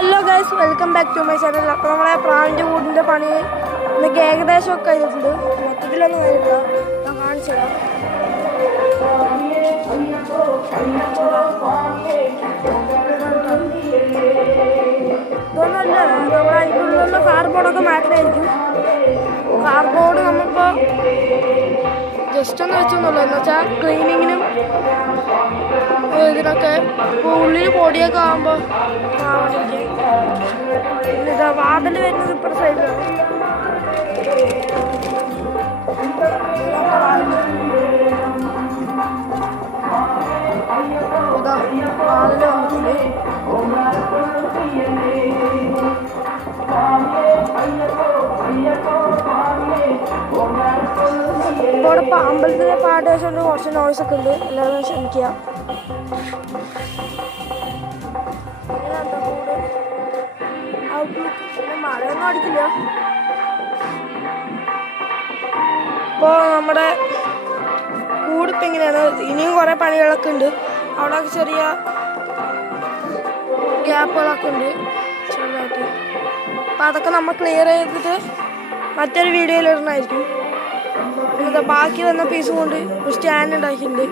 Hello guys, welcome back to my channel. അപ്പോൾ നമ്മളെ പ്രാവിൻ്റെ കൂടിൻ്റെ പണി ഇന്നൊക്കെ ഏകദേശമൊക്കെ കഴിഞ്ഞിട്ടുണ്ട്. മൊത്തത്തിലൊന്നും കഴിഞ്ഞില്ല, ഞാൻ കാണിച്ചു തരാം. ഇതൊന്നുമല്ല, നമ്മൾ അതിനുള്ള കാർബോർഡൊക്കെ മാറ്റണമായിരിക്കും. കാർബോർഡ് നമ്മളിപ്പോൾ ജസ്റ്റ് ഒന്ന് വെച്ചൊന്നുള്ളൂ, എന്ന് വെച്ചാൽ ക്ലീനിങ്ങിനും ഇതിനൊക്കെ. ഇപ്പോൾ ഉള്ളിൽ പൊടിയൊക്കെ ആകുമ്പോൾ ഇതാ വാതിൽ വരുന്നത് ഇപ്പുറത്തെ സൈഡിലാണ്. ഇതാ വാതിൽ വന്നിട്ടുണ്ട്. ഇവിടെ അമ്പലത്തിലെ പാട്ട് വെച്ചുകൊണ്ട് കുറച്ച് നോയ്സൊക്കെ ഉണ്ട്, എല്ലാവരും ക്ഷമിക്കുക. മഴയൊന്നും അടിക്കില്ല. ഇപ്പോൾ നമ്മുടെ കൂടിപ്പോൾ എങ്ങനെയാണ്, ഇനിയും കുറേ പണികളൊക്കെ ഉണ്ട്. അവിടെ ചെറിയ ഗ്യാപ്പുകളൊക്കെ ഉണ്ട് ചെറുതായിട്ട്. അപ്പം അതൊക്കെ നമ്മൾ ക്ലിയർ ചെയ്തിട്ട് മറ്റൊരു വീഡിയോയിൽ ഇടണമായിരിക്കും. പിന്നെ ബാക്കി വന്ന പീസും കൊണ്ട് ഒരു സ്റ്റാൻഡ് ഉണ്ടാക്കിയിട്ടുണ്ട്.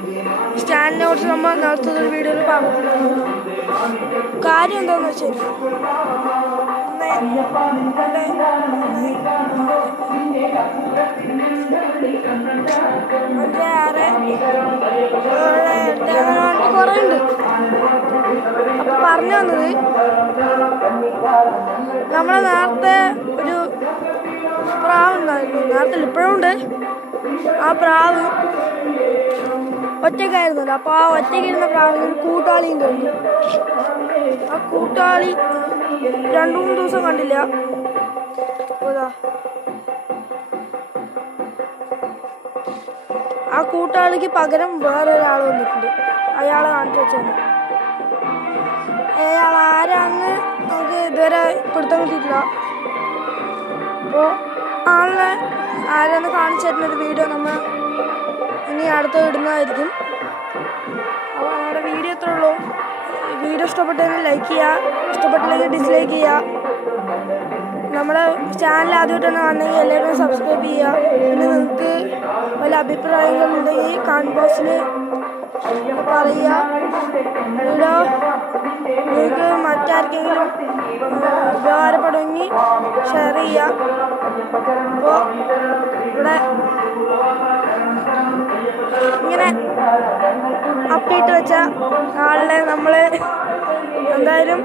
സ്റ്റാൻഡിനെ കുറിച്ച് നമ്മൾ നേരത്തെ ഒരു വീഡിയോയിൽ പറഞ്ഞിട്ടുണ്ടായിരുന്നു. കാര്യം എന്താണെന്ന് വെച്ചാൽ കുറേ ഉണ്ട്. അപ്പൊ പറഞ്ഞു വന്നത്, നമ്മളെ നേരത്തെ ഒരു പ്രാവ് ഉണ്ടായിരുന്നു, നേരത്തെ ഇപ്പോഴും ഉണ്ട്. ആ പ്രാവ് ഒറ്റയ്ക്കായിരുന്നല്ലോ. അപ്പോൾ ആ ഒറ്റയ്ക്കിരുന്ന പ്രാവിന് ഒരു കൂട്ടാളിയും കഴിഞ്ഞു. ആ കൂട്ടാളി 2-3 ദിവസം കണ്ടില്ല. ആ കൂട്ടാളിക്ക് പകരം വേറൊരാൾ വന്നിട്ടുണ്ട്. അയാളെ കാണിച്ചു വെച്ചാൽ അയാൾ ആരാന്ന് നമുക്ക് ഇതുവരെ പിടുത്തം കിട്ടിയിട്ടില്ല. അപ്പോൾ ആളെ ആരാന്ന് കാണിച്ചു തരുന്നൊരു വീഡിയോ നമ്മൾ ഇനി അടുത്ത് ഇടുന്നതായിരിക്കും. അപ്പോൾ നമ്മുടെ വീഡിയോ എത്ര ഉള്ളൂ. വീഡിയോ ഇഷ്ടപ്പെട്ടെങ്കിൽ ലൈക്ക് ചെയ്യുക, ഇഷ്ടപ്പെട്ടില്ലെങ്കിൽ ഡിസ്ലൈക്ക് ചെയ്യുക. നമ്മുടെ ചാനൽ ആദ്യമായിട്ടാണ് കാണുന്നെങ്കിൽ എല്ലാവരും സബ്സ്ക്രൈബ് ചെയ്യുക. പിന്നെ നിങ്ങൾക്ക് വല്ല അഭിപ്രായങ്ങളുണ്ടെങ്കിൽ കമന്റ് ബോക്സിൽ പറയുക. വീഡിയോ നിങ്ങൾക്ക് മറ്റാർക്കെങ്കിലും ഉപകാരപ്പെടുമെങ്കിൽ ഷെയർ ചെയ്യുക. അപ്പോൾ ഇവിടെ ഇങ്ങനെ അപ്ഡേറ്റ് വെച്ച ആളിനെ നമ്മൾ എന്തായാലും